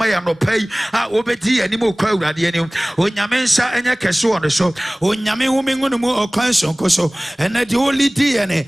maya no pay obedi animo kwa urade anim onyame nsa enye kese won so onyame homengu mu okwanson koso ene de only ene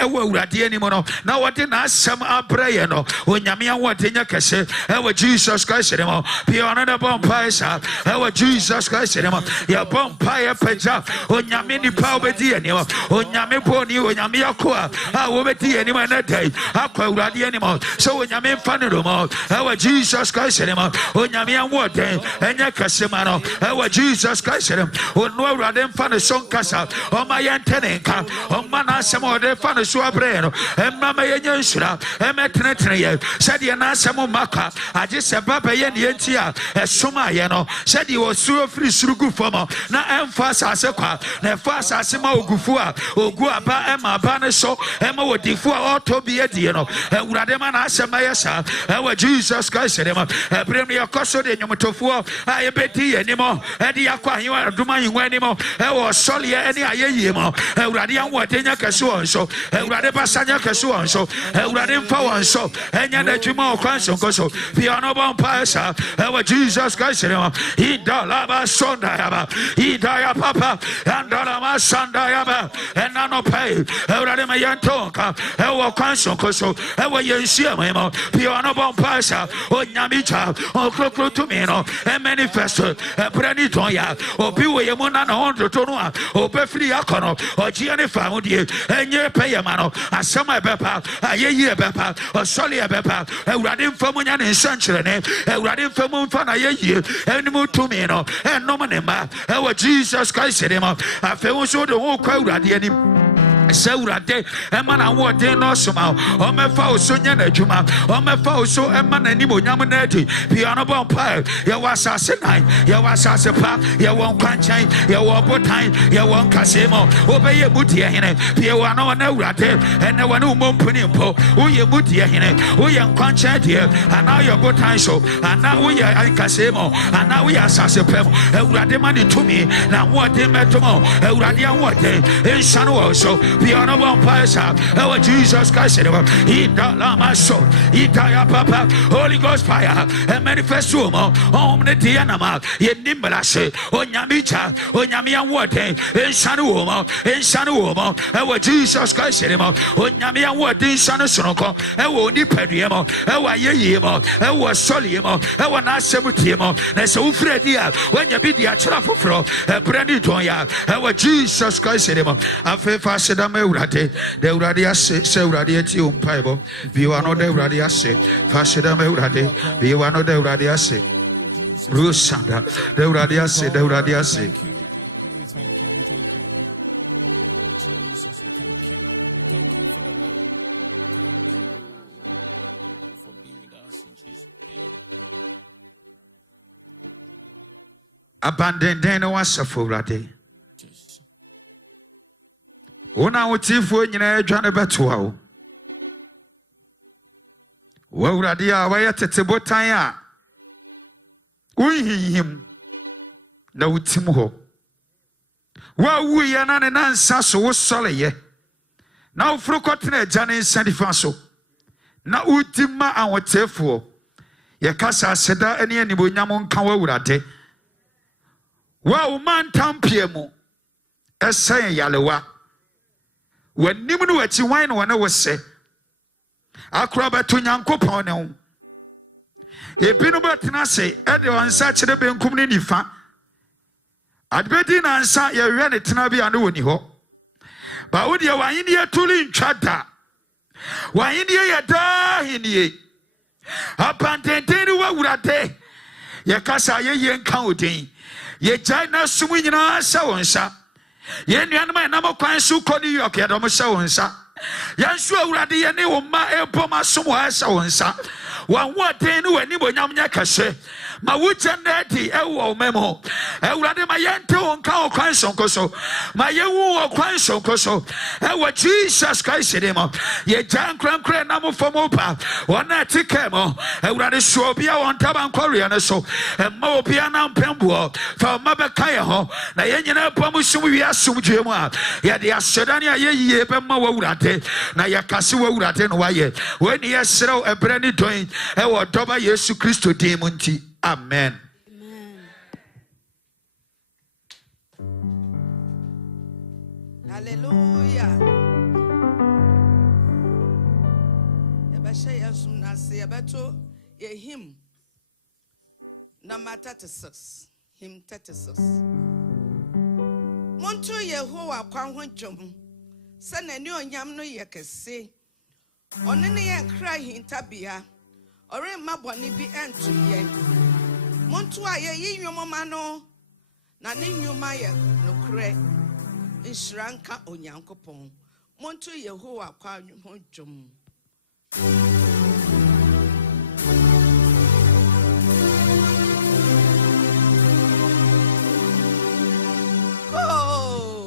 ewa urade anim no na wode na asem abraye no onyame awode nya kese ewa Jesus Christ name be another bomb sa ewa Jesus Christ name ya bomb pie peja onyame ni pa obedi anim onyame boni onyame yakoa obedi anim na dai akwa urade anim so onyame mfa no mo ewa Jesus Christ name onyame awode enya kese ma no ewa Jesus Christ name onu urade mfa no son kasa o ma yentene nka o ma na asem ode fa no so abre no emma ma yenya nsura emetenetene ye sede na asem maka age se baba ye ne enti a esoma ye no sede wo suro firi surugu fomo na emfa asase kwa na emfa asase ma ogufu a ogu aba ema aba ne so ema wodifu a otobi edie no urade ma na asem ye sa ewa Jesus Christ dem ebrem ye koso de nyomotofu a ye beti ye nimo ede yakwa hiwa aduma hiwa nimo ewa sole ye ene ayeye mo urade anwode nya kese won so urade basanya kese won so urade mfa won so enya na twima okwanso koso piano bon paisa ewa Jesus Christ dem idala ba sonda yaba idaya papa andala ma sonda yaba enano pay urade ma yantonka ewa okwanso koso ewa yensia mo piano bon paisa onyamicha okrokro to me no e manifest e brani ton ya obi we yemo na 100 to no a obefiri akono ogie ne fa ho die enye peye ma no asema ebepa ayeyi ebepa osole ebepa ewurade mfamu nya ne nsankyere ne ewurade mfamu mfa na yeyi enimu to me no enom ne ma ewa Jesus Christ dem afewo so de ho kwa ewurade anim Saurade, Emana wode no soma, o me fa oso nya na dwuma, o me fa oso emana ni monyam na adi, piano bon pa, ya wasase nan, ya wasase pa, ya won kwanchan, ya wo botan, ya won kasemo, obeye budie hene, pie wa no na urade, ene wa no mompuni mpo, uye budie hene, uye kwanchan die, ana ya botan so, ana uye kasemo, ana uye asase pem, urade mani tumi, na wode metomo, urade anwode, enshano so piano bon paisa, oh Jesus Christ, ita lama so, ita ya papa, Holy Ghost fire, and manifest woman, omne dianama, ye nimbalase, onyamicha, onyamia wate, enshanu woman, oh Jesus Christ, onyamia wate, enshanu sonoko, oh ni pediemo, oh yemo, oh soliemo, oh nasemutiemo, nesa ufredia, when you be the atrafo, brandy toya, oh Jesus Christ, afe faseda me urade de urade ase se urade ati umpaibo biwa no de urade ase faseda me urade biwa no de urade ase rusanda de urade ase de urade ase. Jesus, we thank you for the word. Thank you for being with us in Jesus' name. Abandon no was for urade. Ona wotifo nyina adwane beto awo wa urade a wa yetetebotan a unhihim na utim ho wa wuye na ne nansa so wo soleye na ofrukotena agane nsanifa so na udima awotefo ye kasa seda ene anibonyam nka wa urade wa umantampiemu esen yalewa when Nimunu wachi wine wana wase akraba to nyankopon ne ho ebinu batina se ede wansa kire benkum ne nifa adbedi na ansa ye hwe ne tena bia ne woni ho ba wo de wanyini atuli ntwada wanyini ye da hinie apantenteni wa wurade ye kasa ye nka odin ye jai na sumu nyina sa wonsa ye nuanama na mokwan su kodi yok ya do mo sha wonsa yansu awurade ye ne wo ma eboma somo ha sha wonsa wan woden ne wani bonyam nya kase ma wuche na di ewo memo awurade ma yente won ka okwan sonkoso ma yewu okwan sonkoso ewo Jesus Christ dem ye jan krankran na mo fomo pa wona tike mo awurade so bia won taban kware ne so ma obia na mpembo fa ma be kai ho na ye nyina pom sum wi asum dwemu a ye de asedane a ye yie be ma wawurade na ye kase wawurade no waye weni ye serew ebre ni don ewo doba Yesu Kristo din mu nti. Amen. Hallelujah. Yabashe yasum nase yabato ye hymn number 36. Hymn 36. Monto Yehowa kwan ho dwom. Se nani onyam no ye kese. One ne ye kra hintabia. Ore mabone bi entu ye. Monto aye yi nwoma no na ne nwoma ye nokre. Ishranka onyankopon. Monto Yehowa kwan ho dwom. Oh,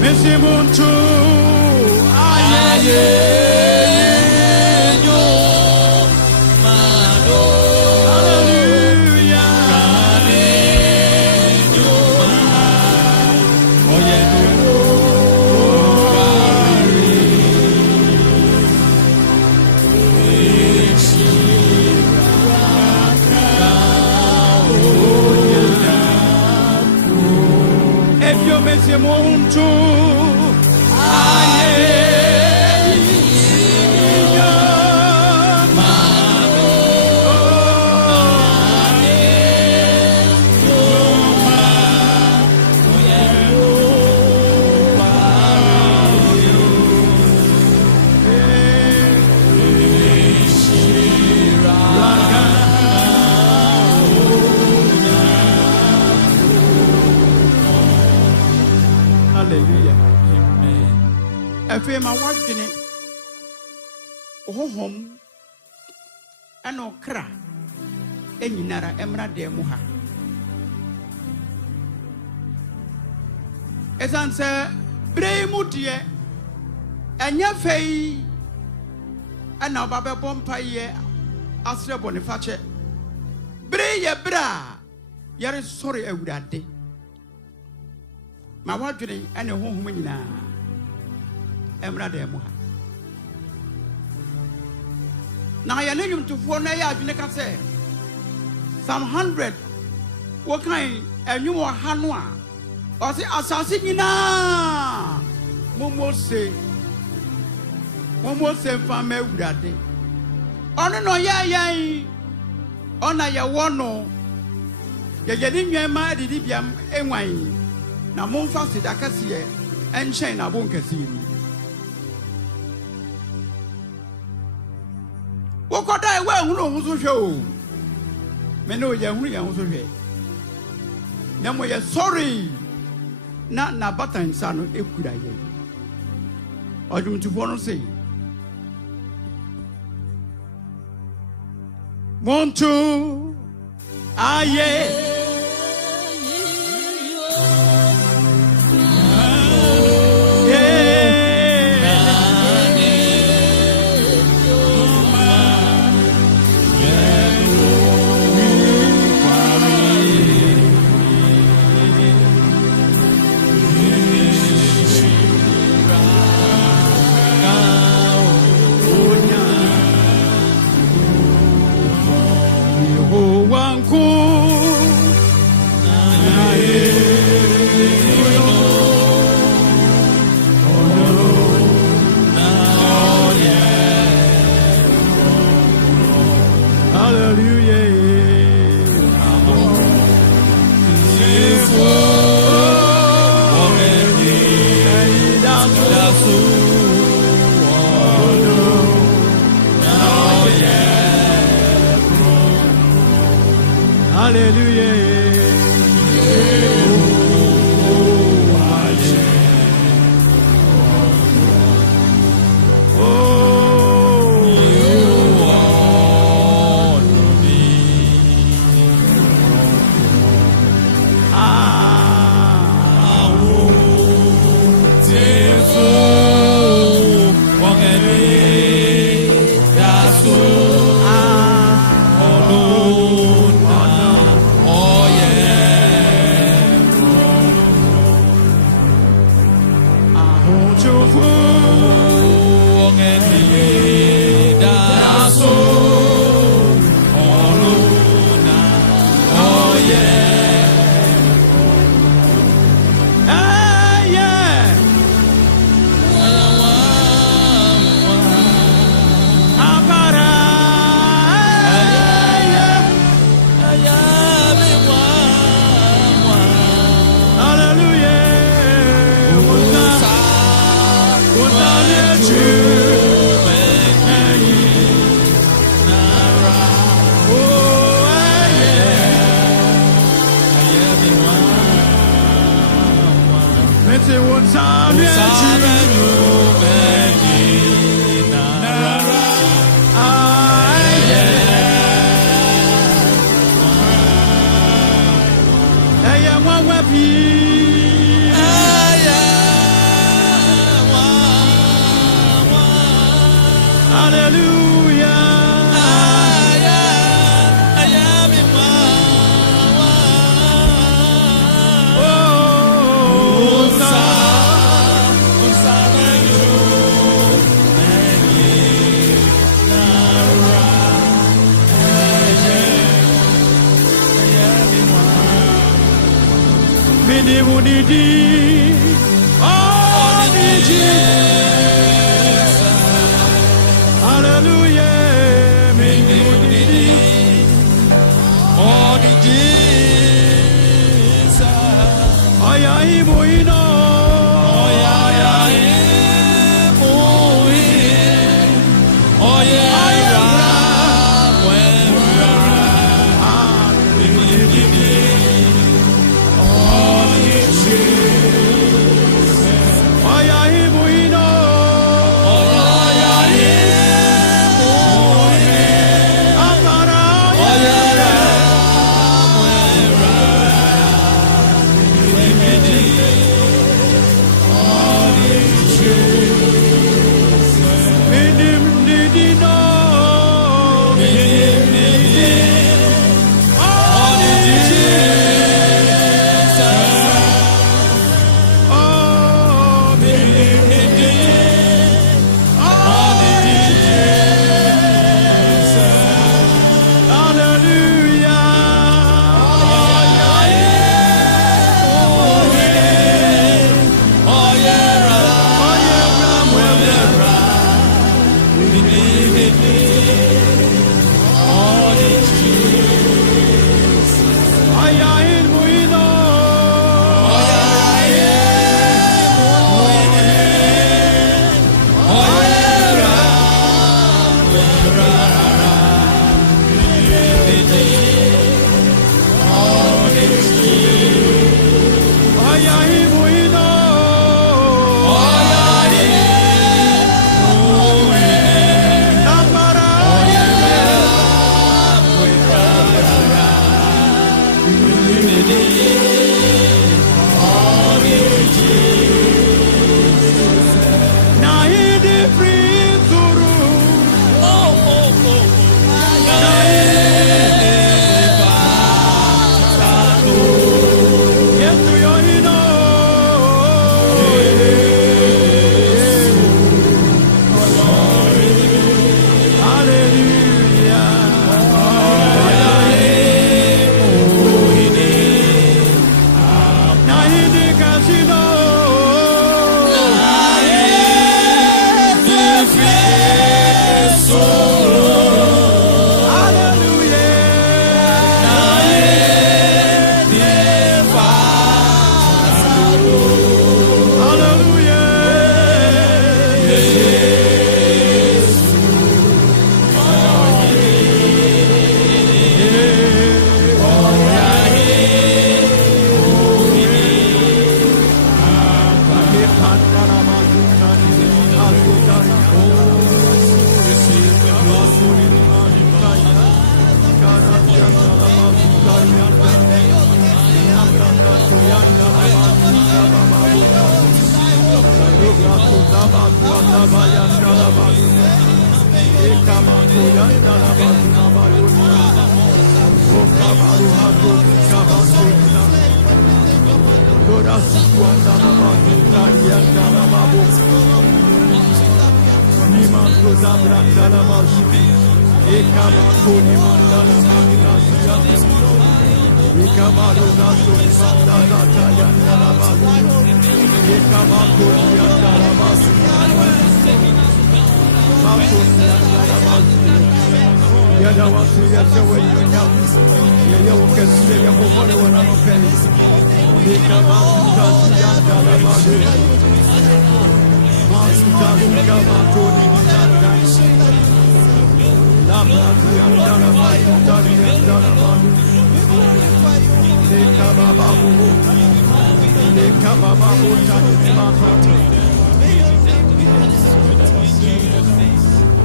Mesimuntu aye. Muito ma wadwene ohom ana okra enyinara emra de mu ha esanse brei mu de enya fei ana obabe bompa ye asre bonifache brei ye bra yare sori awurade ma wadwene ana honhom nyina emra de mu ha na ya nenyum tufo na ya adwene ka se Psalm 100 wo kan enwum ha no a o se asase nyina momose fa ma awurade ono no ya yan ona ye wono ye ni nwanma didi biam enwan na momfa sidakase enchen na bon kase ni wokoda ewe hunu husu hwe o me no ye hunu ye husu hwe na mo ye sorry na batan sa no ekura ye odumtufo no sei Montu aye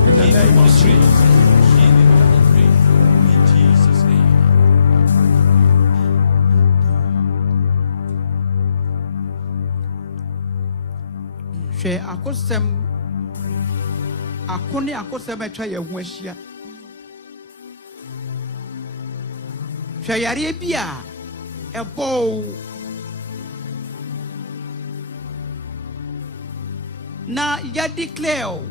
In the name of Jesus. Hwɛ akosɛm akone akosɛm atwa yɛ ho ahyia. Hwɛ yare bi a ɛbɔ na ya declare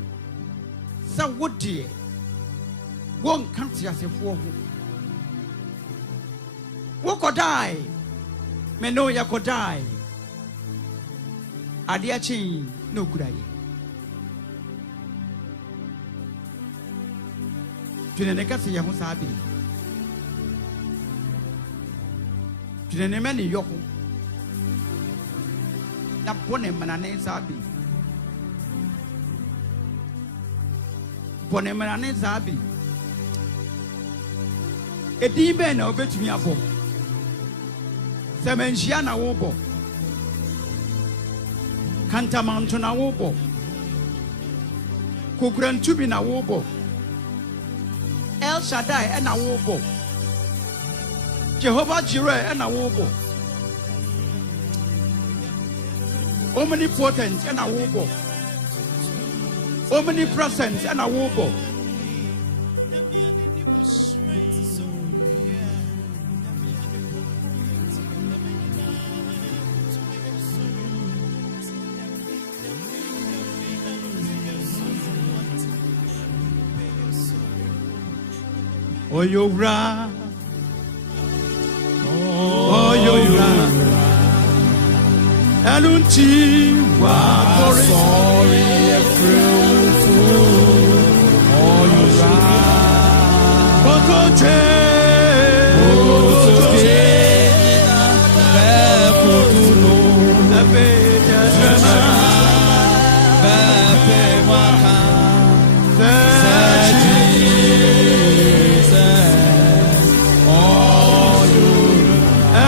sa wodie won kan tiasefoɔ ho wokodai me no ya kodai Adia chain no good. Tunenekasi ya Musabi. Tunenemeni yoko. Na pone manane sabi. Pone manane sabi. Edibe na obetumi abo. Semenshia na wobo. Kantamanto na wobo. Kugrantubi na wobo. El Shaddai na wobo. Jehovah Jireh na wobo. Omnipotent na wobo. Omnipresent na wobo. Oyora, Oyora, Alunti wa sorry Oyora, Botoje, Beputuno,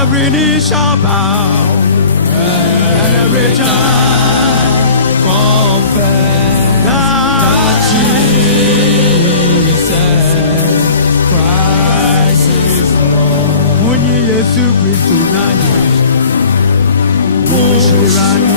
every knee shall bow, and every tongue confess that Jesus Christ is Lord. Muni Yesu Christu nani, Mushirani,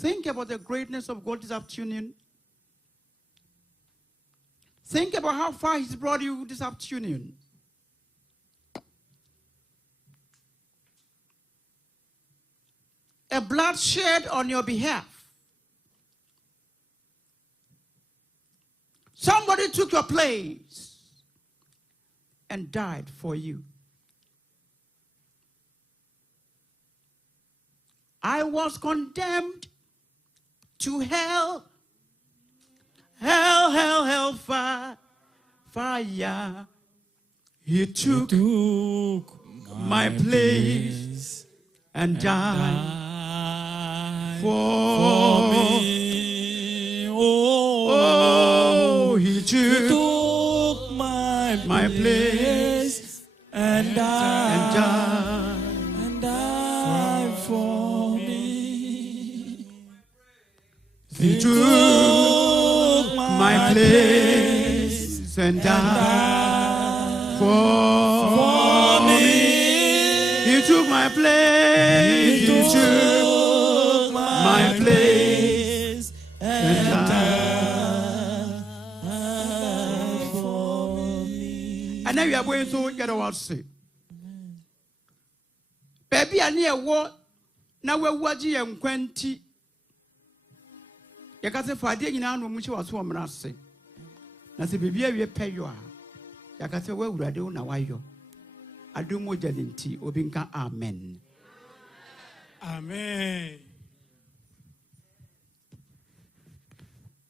Think about the greatness of God this afternoon. Think about how far He's brought you this afternoon. A blood shed on your behalf. Somebody took your place and died for you. I was condemned to hell, fire. He took my place and died for me. Oh, he took my place and died for me. He took my place and died for me. He took my place. He took my place and died for me. And now we are going to get our say. Baby, I near what now we're watching and quanti. You can't say for a day in our room, which was one say. Now, the baby, we pay you. You can't say, well, we are doing now. Why you? I do more than tea. Obinka, amen. Amen.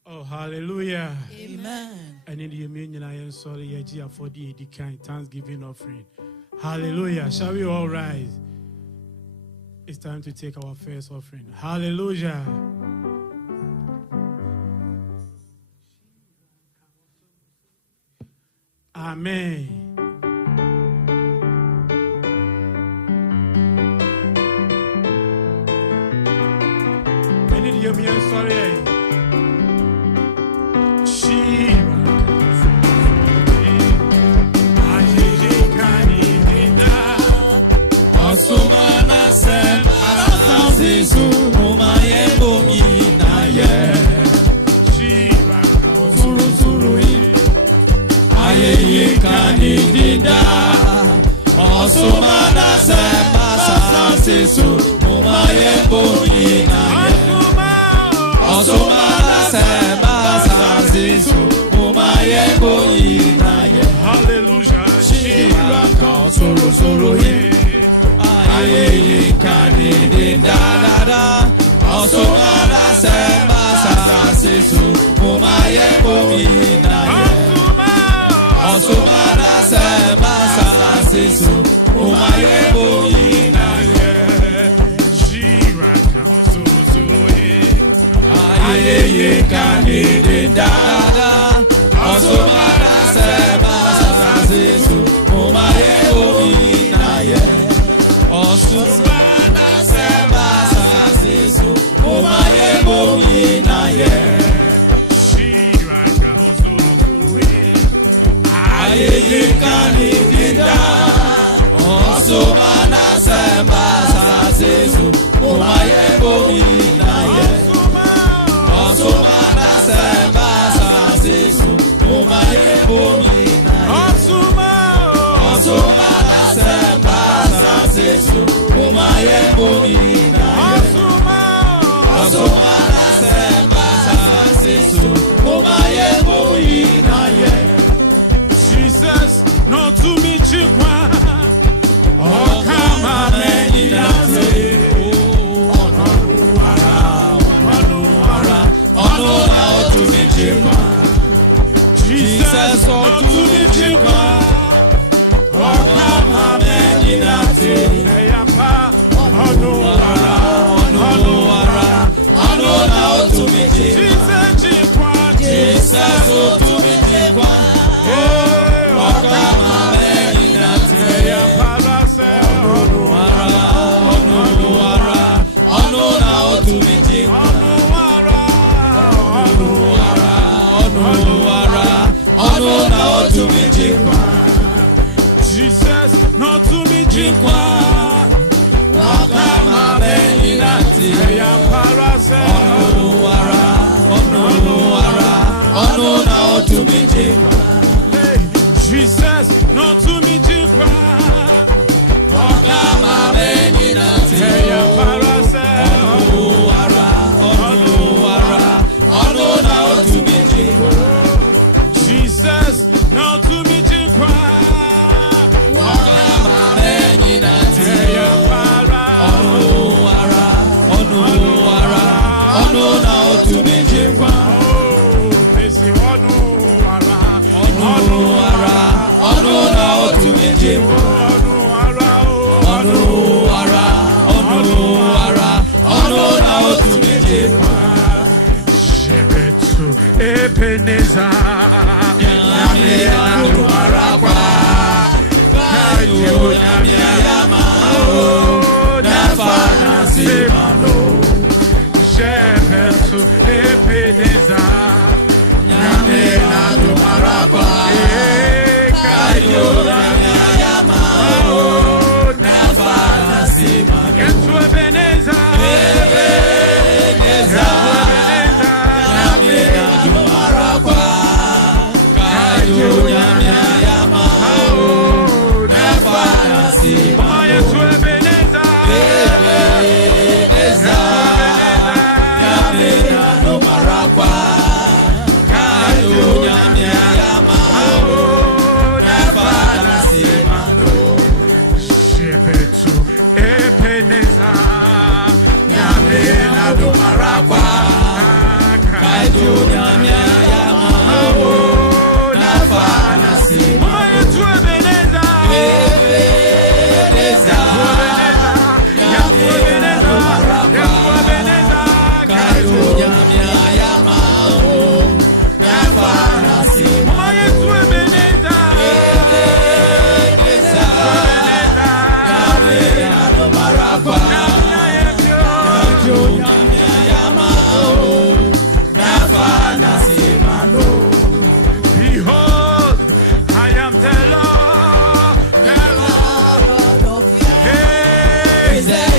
Oh, hallelujah. Amen. And in the communion, I am sorry, for the kind thanksgiving offering. Hallelujah. Shall we all rise? It's time to take our first offering. Hallelujah. Amen. I need you, I'm sorry. Osumana sem asazizu umayembo minaye Suru suru ayeye kanidida Osumana sem asazizu umayembo minaye Osumana sem asazizu umayembo minaye Hallelujah. Suru suru ayeye kanidida Osumana sem asazizu umayembo minaye Osumana sem asazizu umayembo minaye ayeye kanidida Osumana sem asazizu umayembo minaye Osumana sem asazizu umayembo minaye ayeye kanidida Osumana sem asazizu umayembo minaye Osumana sem asazizu umayembo minaye Osumana sem asazizu umayembo minaye Osumana sem asazizu umayembo minaye Jesus, not to me, Chikwa. Oh, come on, Jesus, oh, to me, Chikwa. Oh, come on, Jesus, not to me, Chikwa. Jesus, not to me, Chikwa. Jesus, not to me, Chikwa. ono na otumi jekwa. Pesi ono ara ono na otumi jekwa. Ono na otumi jekwa. Shebetu epeneza Nyamira numarakwa. Kayo nyamia yama o nafana simano. Shebetu epeneza Nyamira numarakwa. Kayo nyamia yama o nafana simano. Yesu epeneza Nyamira numarakwa. Kayo nyamia yama o nafana simano. Yesu epeneza Nyamira numarakwa. Kayo nyamia yama o nafana simano. Shebetu epeneza Nyamira numarakwa. Kayo nyamia yama o nafana simano. Yesu epeneza Nyamira numarakwa. Kayo nyamia yama o nafana simano. Yesu epeneza Nyamira numarakwa. Kayo nyamia yama o nafana simano. Behold, I am the Lord, the Lord of Hey, Is there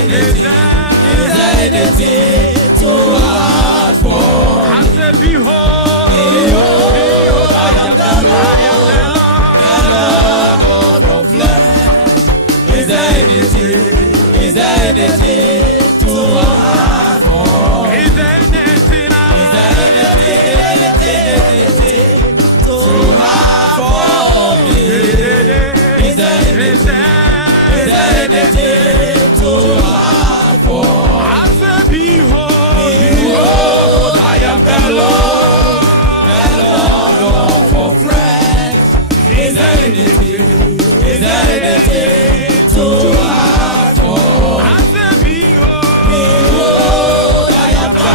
anything too hard for I me? said, behold, I am the Lord of flesh. Is there anything too hard for me? Is there anything Anything too hard for me? Is there anything too hard for me? I said, Behold, I am the Lord of all flesh. Is there anything too hard for me? I said, Behold, I am the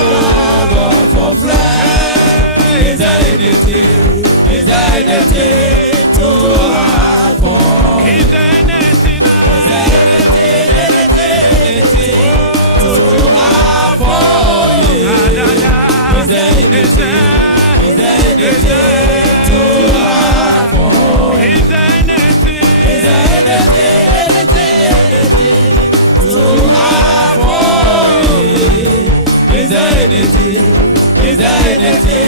Lord of all flesh. Is there anything too hard for me? is there anything Too hard for me? Is there anything too hard for me? Is there anything Too hard for me? Is there anything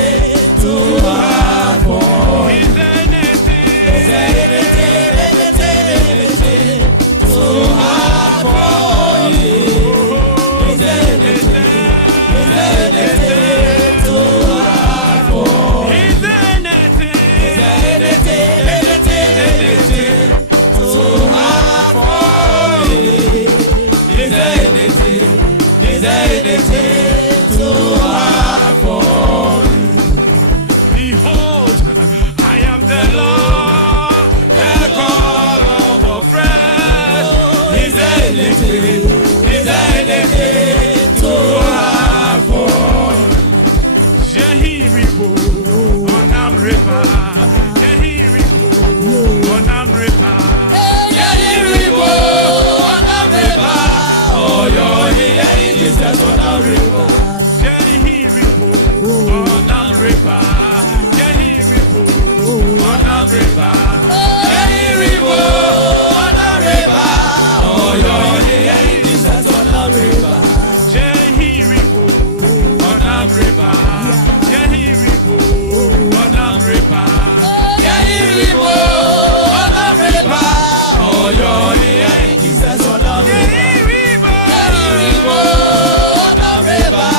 too hard for me? Is there anything Too hard for me? Is there anything too hard for me? Is there anything Too hard for me? Is there anything too hard for me? Behold, I am the Lord, the God of all flesh. Is there anything too hard for me? Jehiribo, Onam River, Jehiribo, Onam River. Jericho, on the river. Oh, you're here in Jesus on the river. Jehiribo, Onam River, Jehiribo, Onam River. Jericho, on the river. Oh, you're here in Jesus on the river. Jehiribo, Onam River, Jehiribo, Onam River. Jericho, on the river. Oh, you're here in Jesus on the river. Jehiribo, Jericho, on the river.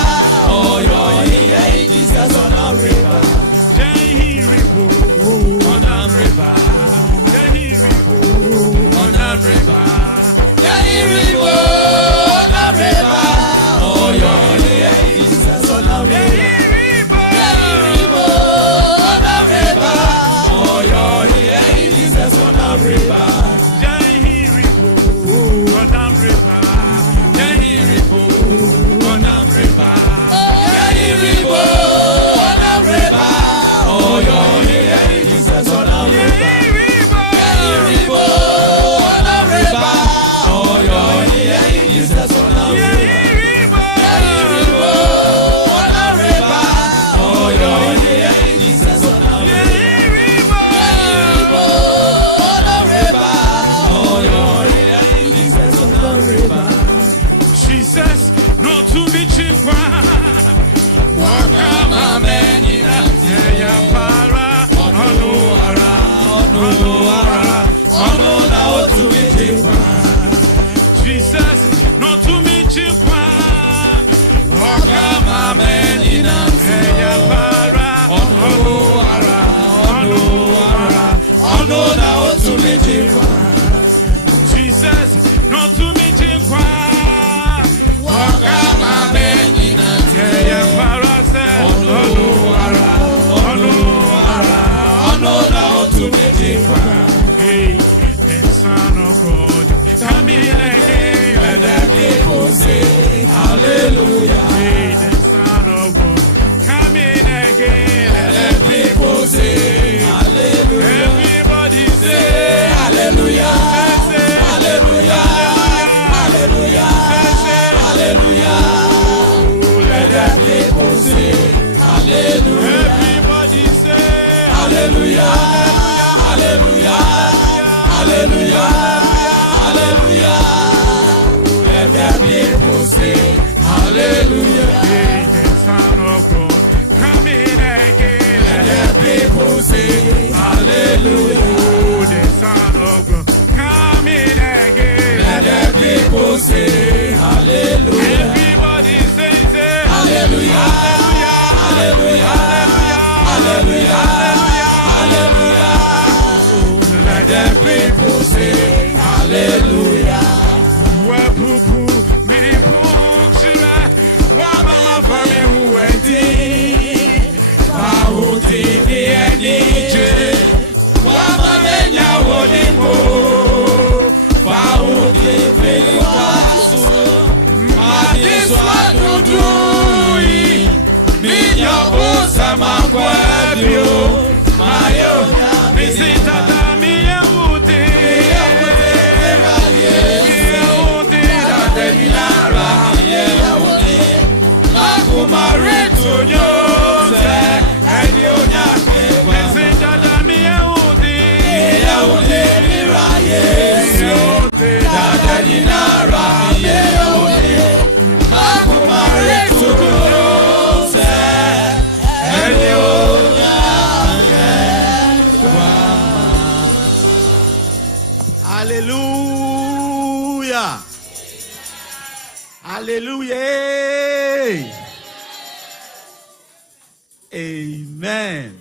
Amen.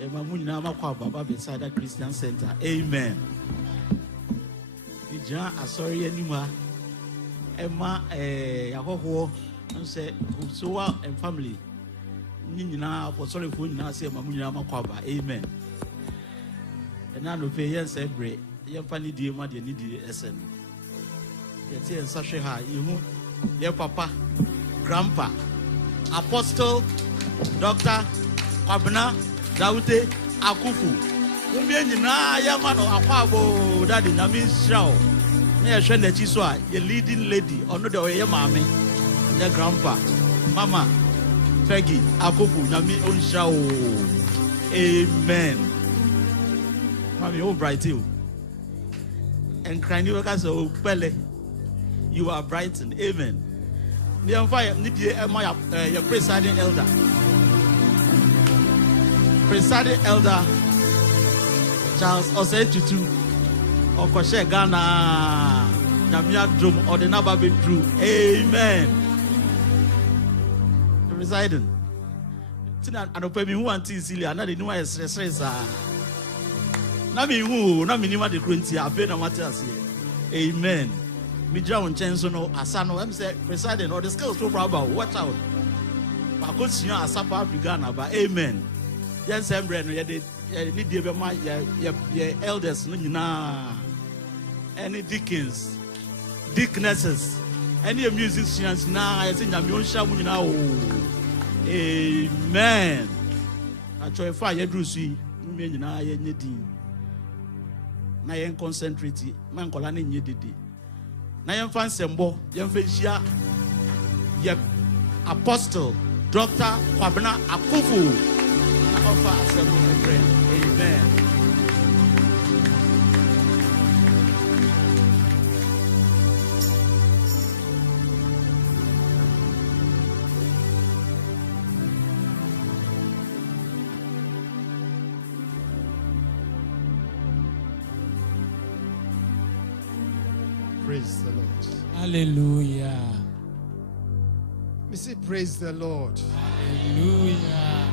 Emamuna makwa baba beside Christian Center. Amen. Ija asori anima. Emma yahoho say so and family. Nina for sorry for na say mamuna makwa ba. Amen. And I no pay yes every your family dear ma de need SN. Yet and sashe ha you your papa, grandpa, apostle, doctor, Kwabena, Daute, Akufu. Umbi na yamano akwabo daddy na mean show. Near Shende Chiswa, your leading lady, or no the mama, your grandpa, mama, Peggy, Akufu, Nami on show. Amen. Mommy, oh bright you. And crying you because oh Pele. You are brightened. Amen. The fire need your presiding elder. Presiding elder Charles Osetutu or Koshe Ghana Namia Drum or the Nababi Drew. Amen. Presiding. Tina and Opemi who anti Celia, not the new stress. Nami who, Nami Nima de Grunti, I pay no matter. Amen. Midra on Chenso no Asano, I'm say presiding or the skills to about watch out. But good senior Asapa Brigana, but amen. Yes, I'm ready. You need your elders, any deacons, deaconesses, any musicians now. I think I'm your shaman now. Amen. I try fire Drusi, you know, I need na concentrate, man, Colani Yedidi. Na yɛn fa nsɛmbɔ yɛn fa hyia yɛ apostle Dr. Kwabena Akufu na ɔfa asɛm no brɛ. Amen. Praise the Lord. Hallelujah. We say, praise the Lord. Hallelujah.